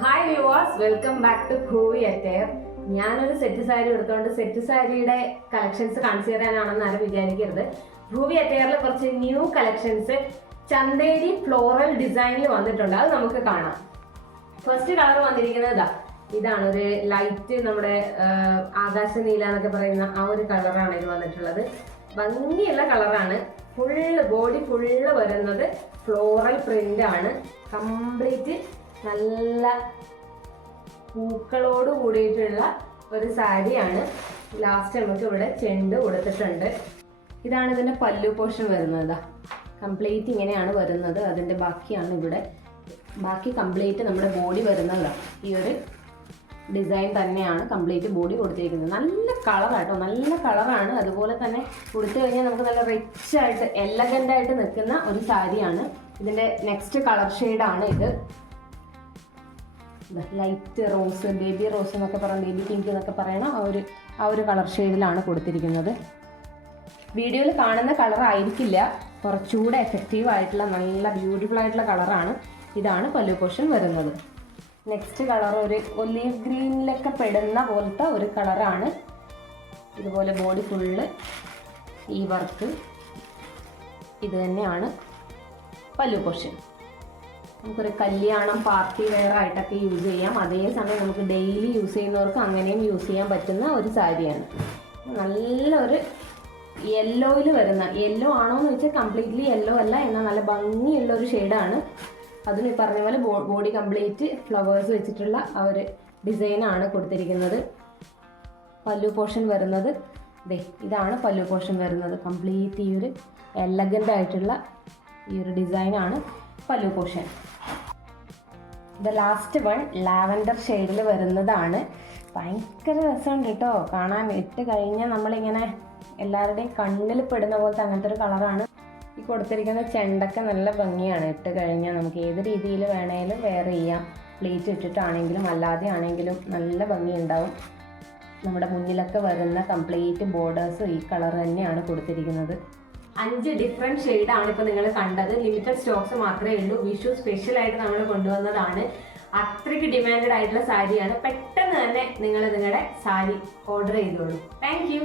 Hi viewers, welcome back to Bhuvi attire. ഞാനൊരു set sari എടുത്തുകൊണ്ട് set സാരിയുടെ കളക്ഷൻസ് കാണിച്ചു തരാനാണെന്ന് ആരും വിചാരിക്കരുത്. ഭൂവി അറ്റയറിൽ കുറച്ച് ന്യൂ കളക്ഷൻസ് ചന്തേരി ഫ്ലോറൽ ഡിസൈനിൽ വന്നിട്ടുണ്ട്. അത് നമുക്ക് കാണാം. ഫസ്റ്റ് കളർ വന്നിരിക്കുന്നത് ഇതാണ്. ഒരു ലൈറ്റ് നമ്മുടെ ആകാശ നീല എന്നൊക്കെ പറയുന്ന ആ ഒരു കളറാണ് ഇത് വന്നിട്ടുള്ളത്. ഭംഗിയുള്ള കളറാണ്. ബോഡി ഫുള്ള് വരുന്നത് ഫ്ലോറൽ പ്രിന്റ് ആണ്. കംപ്ലീറ്റ് നല്ല പൂക്കളോട് കൂടിയിട്ടുള്ള ഒരു സാരിയാണ്. ലാസ്റ്റ് നമുക്ക് ഇവിടെ ചെണ്ട് കൊടുത്തിട്ടുണ്ട്. ഇതാണ് ഇതിൻ്റെ പല്ലു പോർഷൻ വരുന്നത്. കംപ്ലീറ്റ് ഇങ്ങനെയാണ് വരുന്നത്. അതിൻ്റെ ബാക്കിയാണ് ഇവിടെ. ബാക്കി കംപ്ലീറ്റ് നമ്മുടെ ബോഡി വരുന്നതാണ്. ഈ ഒരു ഡിസൈൻ തന്നെയാണ് കംപ്ലീറ്റ് ബോഡി കൊടുത്തിരിക്കുന്നത്. നല്ല കളറാട്ടോ, നല്ല കളറാണ്. അതുപോലെ തന്നെ കൊടുത്തു കഴിഞ്ഞാൽ നമുക്ക് നല്ല റിച്ച് ആയിട്ട് എലഗൻ്റ് ആയിട്ട് നിൽക്കുന്ന ഒരു സാരിയാണ്. ഇതിൻ്റെ നെക്സ്റ്റ് കളർ ഷെയ്ഡാണ് ഇത്. ലൈറ്റ് റോസ്, ബേബി റോസ് എന്നൊക്കെ പറയാം, ബേബി പിങ്ക് എന്നൊക്കെ പറയണം. ആ ഒരു കളർ ഷെയ്ഡിലാണ് കൊടുത്തിരിക്കുന്നത്. വീഡിയോയിൽ കാണുന്ന കളർ ആയിരിക്കില്ല, കുറച്ചുകൂടെ എഫക്റ്റീവ് ആയിട്ടുള്ള നല്ല ബ്യൂട്ടിഫുൾ ആയിട്ടുള്ള കളറാണ്. ഇതാണ് പല്ലു പോർഷൻ വരുന്നത്. നെക്സ്റ്റ് കളർ ഒരു ഒലീവ് ഗ്രീനിലൊക്കെ പെടുന്ന പോലത്തെ ഒരു കളറാണ്. ഇതുപോലെ ബോഡി ഫുള്ള് ഈ വർക്ക്. ഇത് തന്നെയാണ് പല്ലു പോർഷൻ. നമുക്കൊരു കല്യാണം, പാർട്ടി വെയർ ആയിട്ടൊക്കെ യൂസ് ചെയ്യാം. അതേസമയം നമുക്ക് ഡെയിലി യൂസ് ചെയ്യുന്നവർക്ക് അങ്ങനെയും യൂസ് ചെയ്യാൻ പറ്റുന്ന ഒരു സാരിയാണ്. നല്ലൊരു യെല്ലോയിൽ വരുന്ന, യെല്ലോ ആണോ എന്ന് വെച്ചാൽ കംപ്ലീറ്റ്ലി യെല്ലോ അല്ല, എന്നാൽ നല്ല ഭംഗിയുള്ള ഒരു ഷെയ്ഡാണ്. അതിന് ഈ പറഞ്ഞ പോലെ ബോഡി കംപ്ലീറ്റ് ഫ്ലവേഴ്സ് വെച്ചിട്ടുള്ള ആ ഒരു ഡിസൈനാണ് കൊടുത്തിരിക്കുന്നത്. പല്ലു പോർഷൻ വരുന്നത് ഇതാണ് പല്ലു പോർഷൻ വരുന്നത്. കംപ്ലീറ്റ് ഈ ഒരു എലഗൻ്റ് ആയിട്ടുള്ള ഈ ഒരു ഡിസൈനാണ് പല്ലു portion. The last one lavender ഷെയ്ഡിൽ വരുന്നതാണ്. ഭയങ്കര രസമുണ്ട് കേട്ടോ കാണാൻ. ഇട്ട് കഴിഞ്ഞാൽ നമ്മളിങ്ങനെ എല്ലാവരുടെയും കണ്ണിൽ പെടുന്ന പോലത്തെ അങ്ങനത്തെ ഒരു കളറാണ്. ഈ കൊടുത്തിരിക്കുന്ന ചെണ്ടൊക്കെ നല്ല ഭംഗിയാണ്. ഇട്ട് കഴിഞ്ഞാൽ നമുക്ക് ഏത് രീതിയിൽ വേണേലും വെയർ ചെയ്യാം. പ്ലേറ്റ് ഇട്ടിട്ടാണെങ്കിലും അല്ലാതെ ആണെങ്കിലും നല്ല ഭംഗി ഉണ്ടാവും. നമ്മുടെ മുന്നിലൊക്കെ വരുന്ന കംപ്ലീറ്റ് ബോർഡേഴ്സ് ഈ കളർ തന്നെയാണ് കൊടുത്തിരിക്കുന്നത്. 5 ഡിഫറെൻറ്റ് ഷെയ്ഡാണ് ഇപ്പോൾ നിങ്ങൾ കണ്ടത്. ലിമിറ്റഡ് സ്റ്റോക്സ് മാത്രമേ ഉള്ളൂ. വിഷു സ്പെഷ്യലായിട്ട് നമ്മൾ കൊണ്ടുവന്നതാണ്. അത്രയ്ക്ക് ഡിമാൻഡഡ് ആയിട്ടുള്ള സാരിയാണ്. പെട്ടെന്ന് തന്നെ നിങ്ങൾ നിങ്ങളുടെ സാരി ഓർഡർ ചെയ്തോളൂ. Thank you.